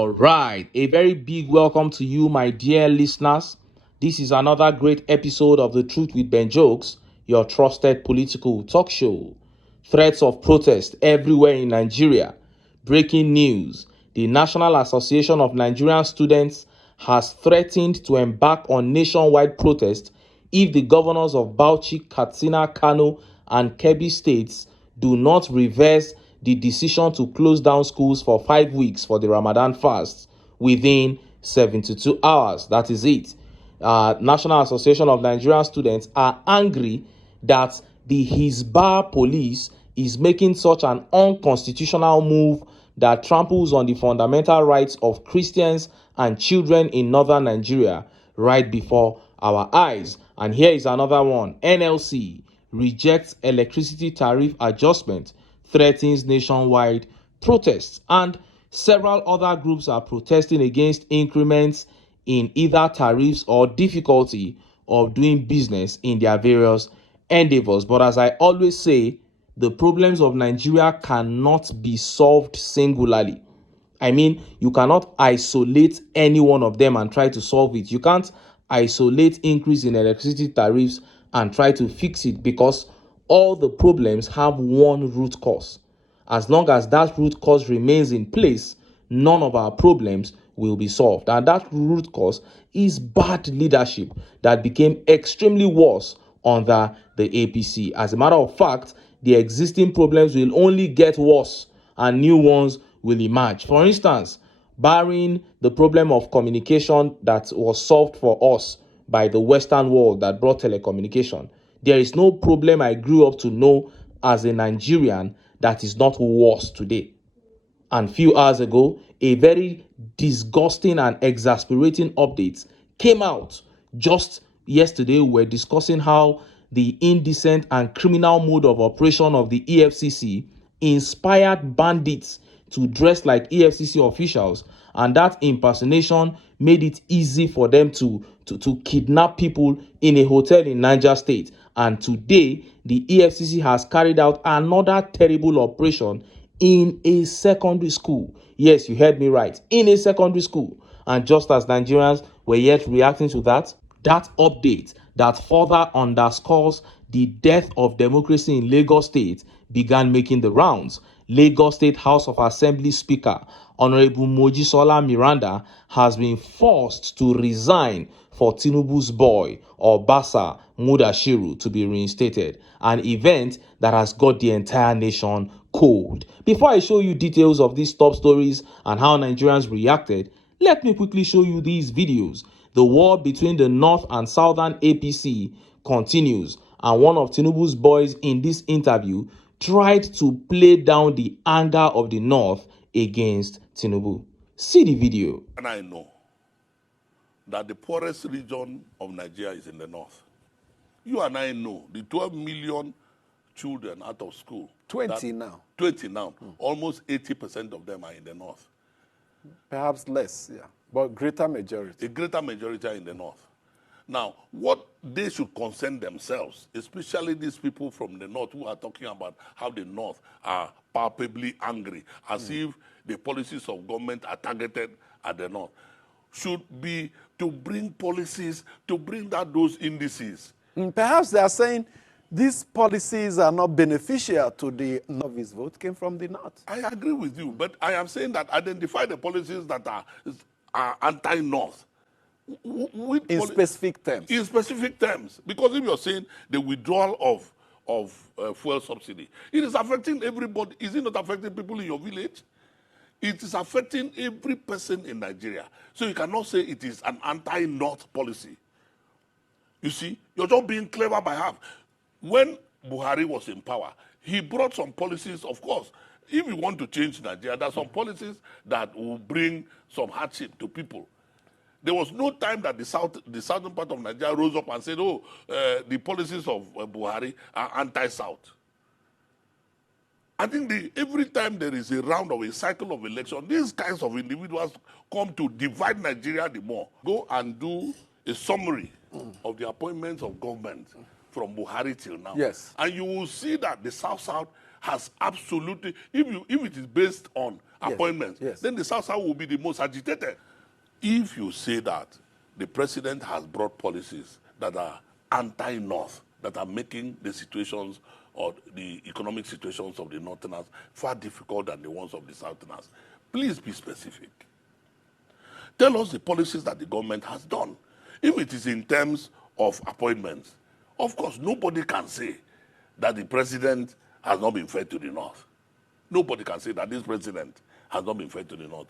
All right, a very big welcome to you, my dear listeners. This is another great episode of The Truth with Ben Jokes, your trusted political talk show. Threats of protest everywhere in Nigeria. Breaking news: the National Association of Nigerian Students has threatened to embark on nationwide protest if the governors of Bauchi, Katsina, Kano, and Kebbi states do not reverse the decision to close down schools for 5 weeks for the Ramadan fast within 72 hours. That is it. National Association of Nigerian Students are angry that the Hizbah police is making such an unconstitutional move that tramples on the fundamental rights of Christians and children in northern Nigeria right before our eyes. And here is another one. NLC rejects electricity tariff adjustment, threatens nationwide protests, and several other groups are protesting against increments in either tariffs or difficulty of doing business in their various endeavors. But as I always say, the problems of Nigeria cannot be solved singularly. I mean, you cannot isolate any one of them and try to solve it. You can't isolate increase in electricity tariffs and try to fix it, because all the problems have one root cause. As long as that root cause remains in place, none of our problems will be solved. And that root cause is bad leadership that became extremely worse under the APC. As a matter of fact, the existing problems will only get worse and new ones will emerge. For instance, barring the problem of communication that was solved for us by the Western world that brought telecommunication, there is no problem I grew up to know as a Nigerian that is not worse today. And few hours ago, a very disgusting and exasperating update came out. Just yesterday, we were discussing how the indecent and criminal mode of operation of the EFCC inspired bandits to dress like EFCC officials, and that impersonation made it easy for them to kidnap people in a hotel in Niger State. And today, the EFCC has carried out another terrible operation in a secondary school. Yes, you heard me right, in a secondary school. And just as Nigerians were yet reacting to that update that further underscores the death of democracy in Lagos State began making the rounds. Lagos State House of Assembly Speaker Honorable Mojisola Miranda has been forced to resign for TINUBU's boy, OBASA Mudashiru, to be reinstated, an event that has got the entire nation cold. Before I show you details of these top stories and how Nigerians reacted, let me quickly show you these videos. The war between the North and Southern APC continues, and one of TINUBU's boys in this interview tried to play down the anger of the North against TINUBU. See the video. And I know that the poorest region of Nigeria is in the North. You and I know the 12 million children out of school. 20 now. 20 now. Almost 80% of them are in the North. Perhaps less, yeah. But greater majority. A greater majority are in the North. Now, what they should concern themselves, especially these people from the North who are talking about how the North are palpably angry, as if the policies of government are targeted at the North, should be to bring policies to bring down those indices. Perhaps they are saying these policies are not beneficial to the novice vote came from the North. I agree with you, but I am saying that identify the policies that are anti-North. In specific terms. In specific terms. Because if you're saying the withdrawal of fuel subsidy, it is affecting everybody. Is it not affecting people in your village? It is affecting every person in Nigeria. So you cannot say it is an anti-North policy. You see, you're just being clever by half. When Buhari was in power, he brought some policies, of course. If you want to change Nigeria, there are some policies that will bring some hardship to people. There was no time that the southern part of Nigeria rose up and said, oh, the policies of Buhari are anti-South. I think every time there is a round of a cycle of election, these kinds of individuals come to divide Nigeria the more. Go and do a summary of the appointments of government from Buhari till now. Yes. And you will see that the South-South has absolutely, if it is based on appointments, Yes. then the South will be the most agitated. If you say that the president has brought policies that are anti-North, that are making the situations or the economic situations of the Northerners far difficult than the ones of the Southerners, please be specific. Tell us the policies that the government has done. If it is in terms of appointments, of course, nobody can say that the president has not been fair to the North. Nobody can say that this president has not been fair to the North.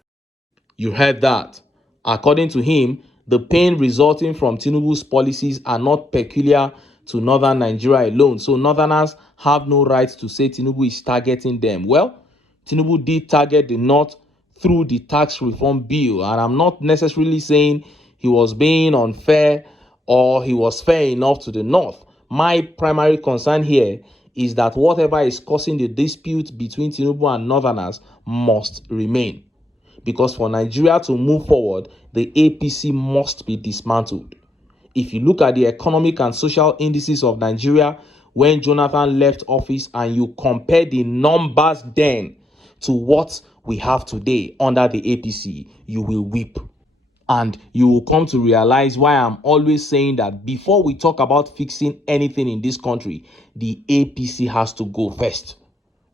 You heard that. According to him, the pain resulting from Tinubu's policies are not peculiar to northern Nigeria alone, so northerners have no right to say Tinubu is targeting them. Well, Tinubu did target the North through the tax reform bill, and I'm not necessarily saying he was being unfair or he was fair enough to the North. My primary concern here is that whatever is causing the dispute between Tinubu and northerners must remain. Because for Nigeria to move forward, the APC must be dismantled. If you look at the economic and social indices of Nigeria when Jonathan left office and you compare the numbers then to what we have today under the APC, you will weep. And you will come to realize why I'm always saying that before we talk about fixing anything in this country, the APC has to go first.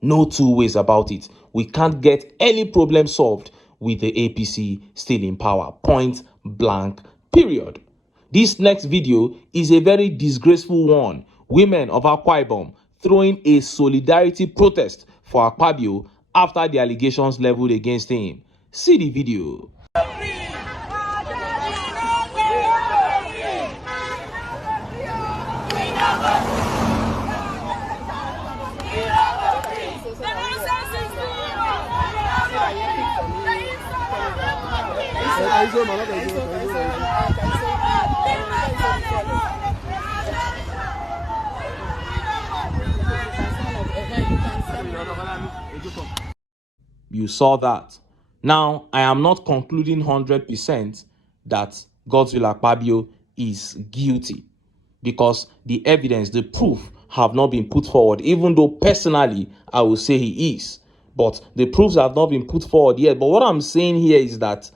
No two ways about it. We can't get any problem solved with the APC still in power. Point blank, period. This next video is a very disgraceful one. Women of Akwa Ibom throwing a solidarity protest for Pabio after the allegations leveled against him. See the video. You saw that. Now, I am not concluding 100% that Godswill Pabio is guilty because the evidence, the proof have not been put forward, even though personally I will say he is. But the proofs have not been put forward yet. But what I'm saying here is that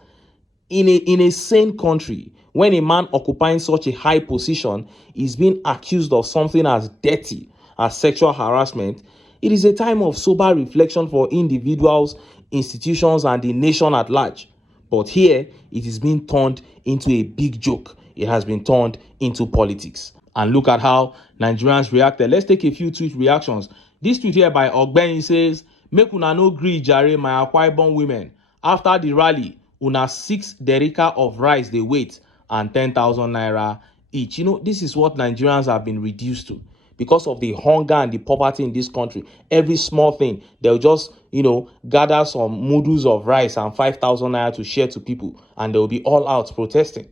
in a sane country, when a man occupying such a high position is being accused of something as dirty as sexual harassment, it is a time of sober reflection for individuals, institutions, and the nation at large. But here, it is being turned into a big joke. It has been turned into politics. And look at how Nigerians reacted. Let's take a few tweet reactions. This tweet here by Ogbeni says, "Make una no gree jare my Akwa Ibom women. After the rally, una 6 derica of rice they wait and 10,000 naira each." You know, this is what Nigerians have been reduced to because of the hunger and the poverty in this country. Every small thing, they'll just, gather some noodles of rice and 5,000 naira to share to people, and they'll be all out protesting.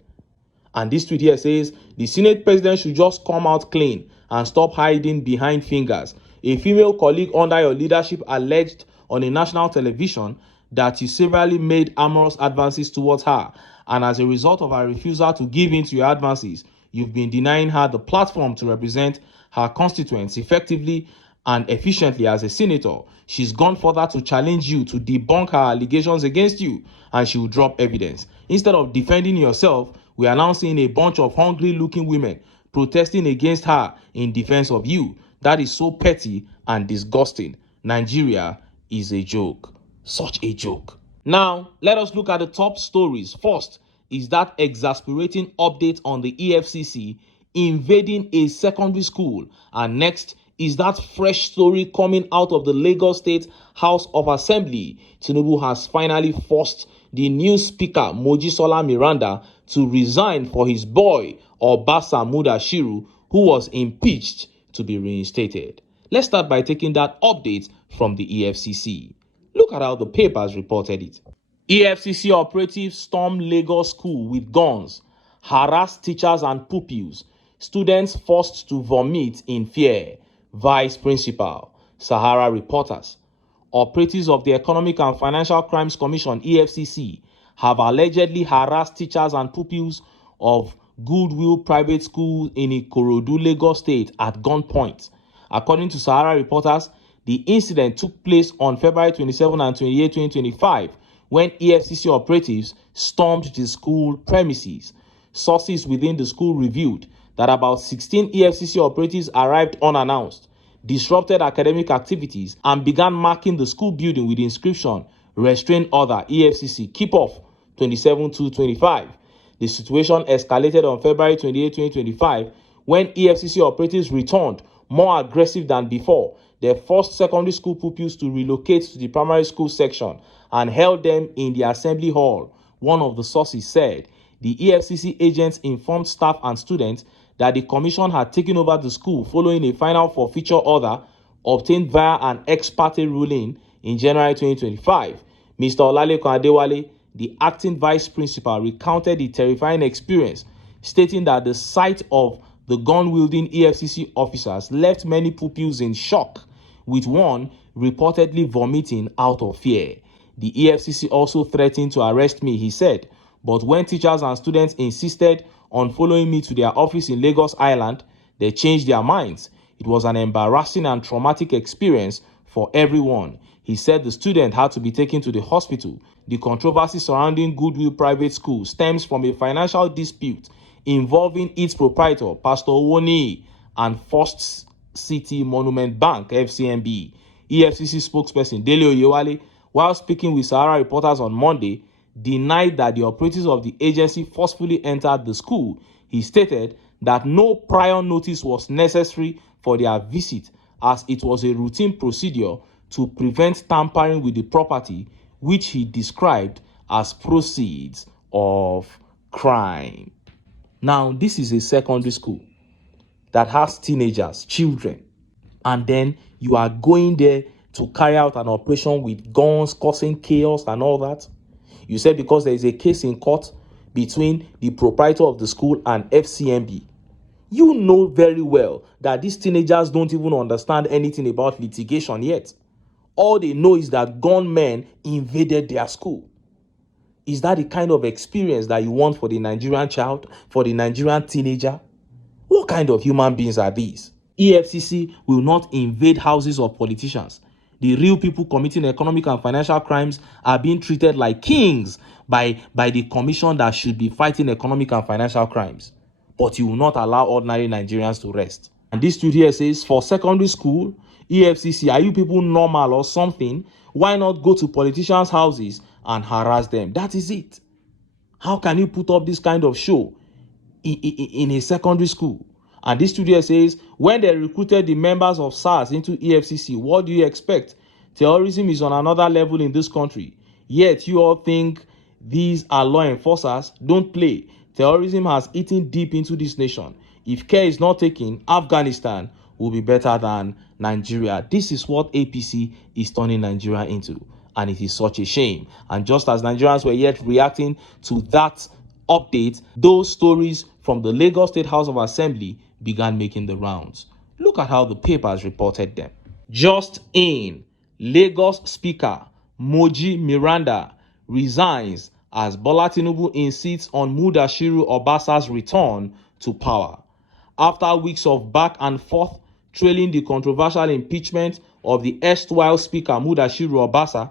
And this tweet here says, "The Senate president should just come out clean and stop hiding behind fingers. A female colleague under your leadership alleged on a national television that you severally made amorous advances towards her, and as a result of her refusal to give in to your advances, you've been denying her the platform to represent her constituents effectively and efficiently as a senator. She's gone further to challenge you to debunk her allegations against you, and she will drop evidence. Instead of defending yourself, we are now seeing a bunch of hungry-looking women protesting against her in defense of you. That is so petty and disgusting. Nigeria is a joke. Such a joke." Now, let us look at the top stories. First is that exasperating update on the EFCC invading a secondary school. And next is that fresh story coming out of the Lagos State House of Assembly. Tinubu has finally forced the new speaker, Mojisola Miranda, to resign for his boy, OBASA Mudashiru, who was impeached, to be reinstated. Let's start by taking that update from the EFCC. Look at how the papers reported it. EFCC operatives storm Lagos school with guns, harass teachers and pupils, students forced to vomit in fear, Vice Principal, Sahara reporters. Operatives of the Economic and Financial Crimes Commission, EFCC, have allegedly harassed teachers and pupils of Goodwill Private School in Ikorodu, Lagos State at gunpoint. According to Sahara reporters, The incident took place on February 27 and 28, 2025, when EFCC operatives stormed the school premises. Sources within the school revealed that about 16 EFCC operatives arrived unannounced, disrupted academic activities, and began marking the school building with the inscription, "Restrain Order, EFCC, keep off, 27/2/25. The situation escalated on February 28, 2025, when EFCC operatives returned, more aggressive than before. They forced secondary school pupils to relocate to the primary school section and held them in the assembly hall. One of the sources said the EFCC agents informed staff and students that the commission had taken over the school following a final forfeiture order obtained via an ex parte ruling in January 2025. Mr. Olalekan Adewale, the acting vice principal, recounted the terrifying experience, stating that the sight of the gun-wielding EFCC officers left many pupils in shock, with one reportedly vomiting out of fear. The EFCC also threatened to arrest me, he said, but when teachers and students insisted on following me to their office in Lagos Island, they changed their minds. It was an embarrassing and traumatic experience for everyone. He said the student had to be taken to the hospital. The controversy surrounding Goodwill Private School stems from a financial dispute involving its proprietor, Pastor Owoni, and First City Monument Bank, FCMB. EFCC spokesperson Dele Oyewale, while speaking with Sahara reporters on Monday, denied that the operatives of the agency forcefully entered the school. He stated that no prior notice was necessary for their visit, as it was a routine procedure to prevent tampering with the property, which he described as proceeds of crime. Now, this is a secondary school that has teenagers, children, and then you are going there to carry out an operation with guns, causing chaos and all that. You said because there is a case in court between the proprietor of the school and FCMB. You know very well that these teenagers don't even understand anything about litigation yet. All they know is that gunmen invaded their school. Is that the kind of experience that you want for the Nigerian child, for the Nigerian teenager? What kind of human beings are these? EFCC will not invade houses of politicians. The real people committing economic and financial crimes are being treated like kings by the commission that should be fighting economic and financial crimes. But you will not allow ordinary Nigerians to rest. And this tweet here says, for secondary school, EFCC, are you people normal or something? Why not go to politicians' houses and harass them? That is it. How can you put up this kind of show in a secondary school? And this studio says, when they recruited the members of SARS into EFCC, what do you expect? Terrorism is on another level in this country. Yet you all think these are law enforcers. Don't play. Terrorism has eaten deep into this nation. If care is not taken, Afghanistan will be better than Nigeria. This is what APC is turning Nigeria into. And it is such a shame. And just as Nigerians were yet reacting to that update, those stories from the Lagos State House of Assembly began making the rounds. Look at how the papers reported them. Just in, Lagos Speaker Moji Miranda resigns as Bola Tinubu insists on Mudashiru Obasa's return to power. After weeks of back and forth trailing the controversial impeachment of the erstwhile Speaker Mudashiru Obasa,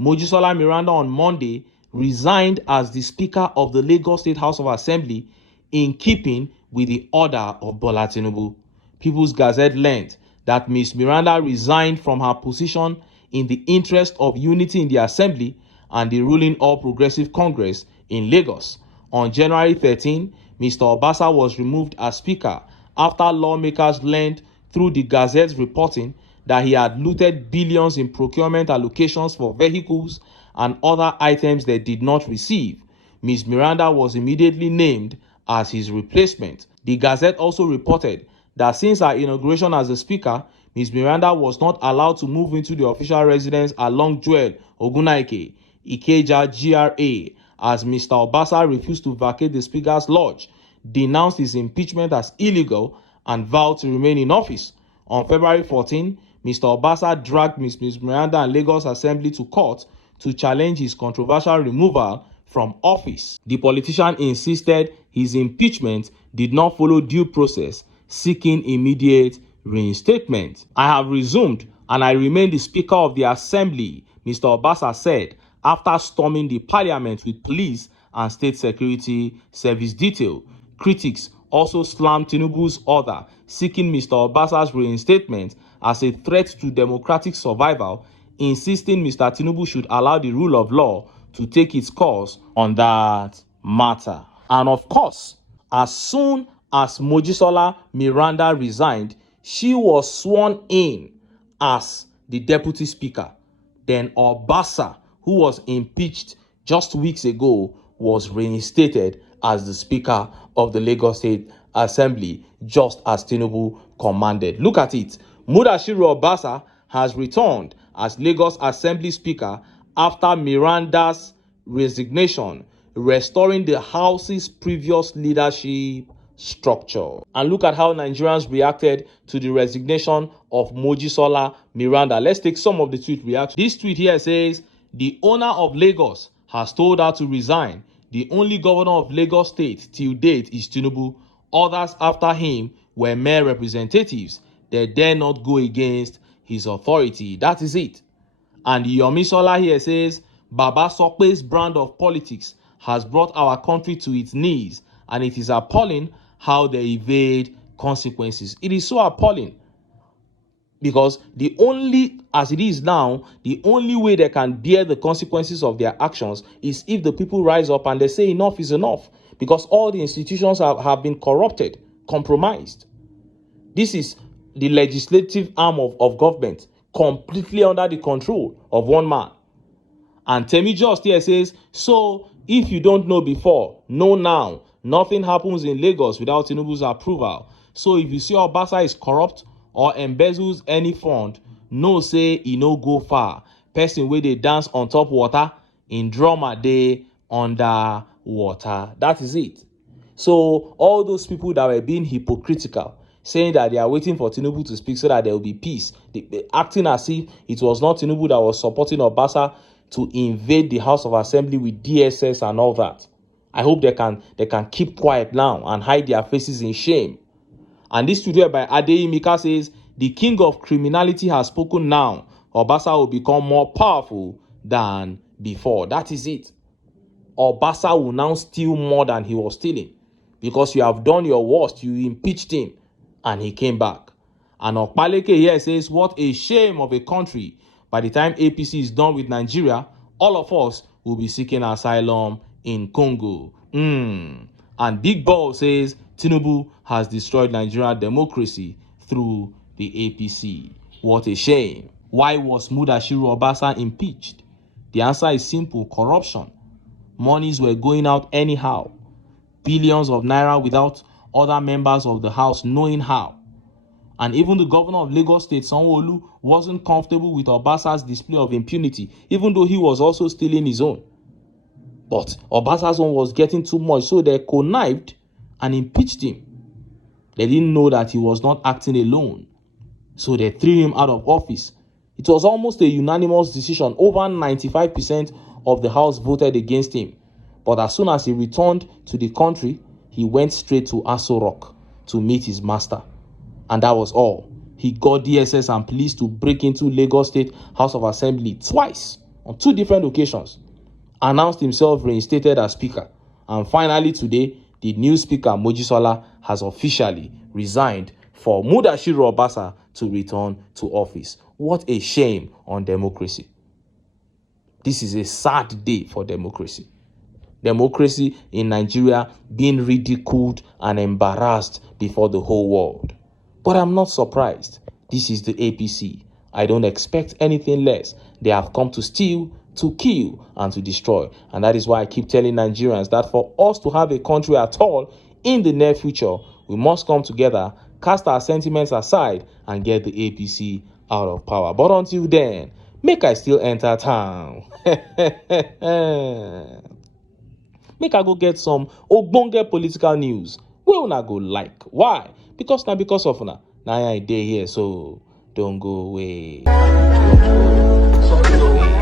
Mojisola Miranda on Monday resigned as the Speaker of the Lagos State House of Assembly, in keeping with the order of Bola Tinubu. People's Gazette learned that Ms. Miranda resigned from her position in the interest of unity in the Assembly and the ruling All Progressive Congress in Lagos. On January 13, Mr. Obasa was removed as Speaker after lawmakers learned through the Gazette's reporting that he had looted billions in procurement allocations for vehicles and other items they did not receive. Ms. Miranda was immediately named as his replacement. The Gazette also reported that since her inauguration as the Speaker, Ms. Miranda was not allowed to move into the official residence along Joel Ogunaike, Ikeja GRA, as Mr. Obasa refused to vacate the Speaker's lodge, denounced his impeachment as illegal, and vowed to remain in office. On February 14, Mr. Obasa dragged Ms. Miranda and Lagos Assembly to court to challenge his controversial removal from office. The politician insisted his impeachment did not follow due process, seeking immediate reinstatement. I have resumed and I remain the Speaker of the Assembly, Mr. OBASA said after storming the parliament with police and state security service detail. Critics also slammed Tinubu's order seeking Mr. Obasa's reinstatement as a threat to democratic survival, insisting Mr. Tinubu should allow the rule of law to take its course on that matter. And of course, as soon as Mojisola Miranda resigned, she was sworn in as the deputy speaker. Then OBASA, who was impeached just weeks ago, was reinstated as the Speaker of the Lagos State Assembly, just as Tinubu commanded. Look at it. Mudashiru OBASA has returned as Lagos Assembly Speaker after Miranda's resignation, restoring the House's previous leadership structure. And look at how Nigerians reacted to the resignation of Mojisola Miranda. Let's take some of the tweet reactions. This tweet here says, the owner of Lagos has told her to resign. The only governor of Lagos State till date is Tinubu. Others after him were mere representatives. They dare not go against his authority. That is it. And Yomisola here says, Baba Sope's brand of politics has brought our country to its knees, and it is appalling how they evade consequences. It is so appalling because as it is now, the only way they can bear the consequences of their actions is if the people rise up and they say enough is enough, because all the institutions have been corrupted, compromised. This is the legislative arm of government, completely under the control of one man. And Temi Just here says, so if you don't know before, know now. Nothing happens in Lagos without Tinubu's approval. So if you see OBASA is corrupt or embezzles any fund, no say he no go far. Person where they dance on top water, in drama they under water. That is it. So all those people that were being hypocritical, saying that they are waiting for Tinubu to speak so that there will be peace, they acting as if it was not Tinubu that was supporting OBASA to invade the House of Assembly with DSS and all that. I hope they can keep quiet now and hide their faces in shame. And this tweet by Adeyimika says, the king of criminality has spoken now. OBASA will become more powerful than before. That is it. OBASA will now steal more than he was stealing, because you have done your worst. You impeached him and he came back. And Okpaleke here says, what a shame of a country. By the time APC is done with Nigeria, all of us will be seeking asylum in Congo. And Big Ball says, Tinubu has destroyed Nigerian democracy through the APC. What a shame. Why was Mudashiru OBASA impeached? The answer is simple: corruption. Monies were going out anyhow. Billions of naira without other members of the house knowing how. And even the governor of Lagos State, Sanwo-Olu, wasn't comfortable with OBASA's display of impunity, even though he was also stealing his own. But OBASA's own was getting too much, so they connived and impeached him. They didn't know that he was not acting alone, so they threw him out of office. It was almost a unanimous decision. Over 95% of the House voted against him. But as soon as he returned to the country, he went straight to Aso Rock to meet his master. And that was all. He got DSS and police to break into Lagos State House of Assembly twice on 2 different occasions. Announced himself reinstated as speaker. And finally today, the new speaker, Mojisola, has officially resigned for Mudashiru OBASA to return to office. What a shame on democracy. This is a sad day for democracy. Democracy in Nigeria being ridiculed and embarrassed before the whole world. But I'm not surprised. This is the APC. I don't expect anything less. They have come to steal, to kill, and to destroy. And that is why I keep telling Nigerians that for us to have a country at all in the near future, we must come together, cast our sentiments aside, and get the APC out of power. But until then, make I still enter town. Make I go get some ogbonge political news. We will not go like. Why? Because now because of now I dey here, so don't go away. Don't go. Sorry, away.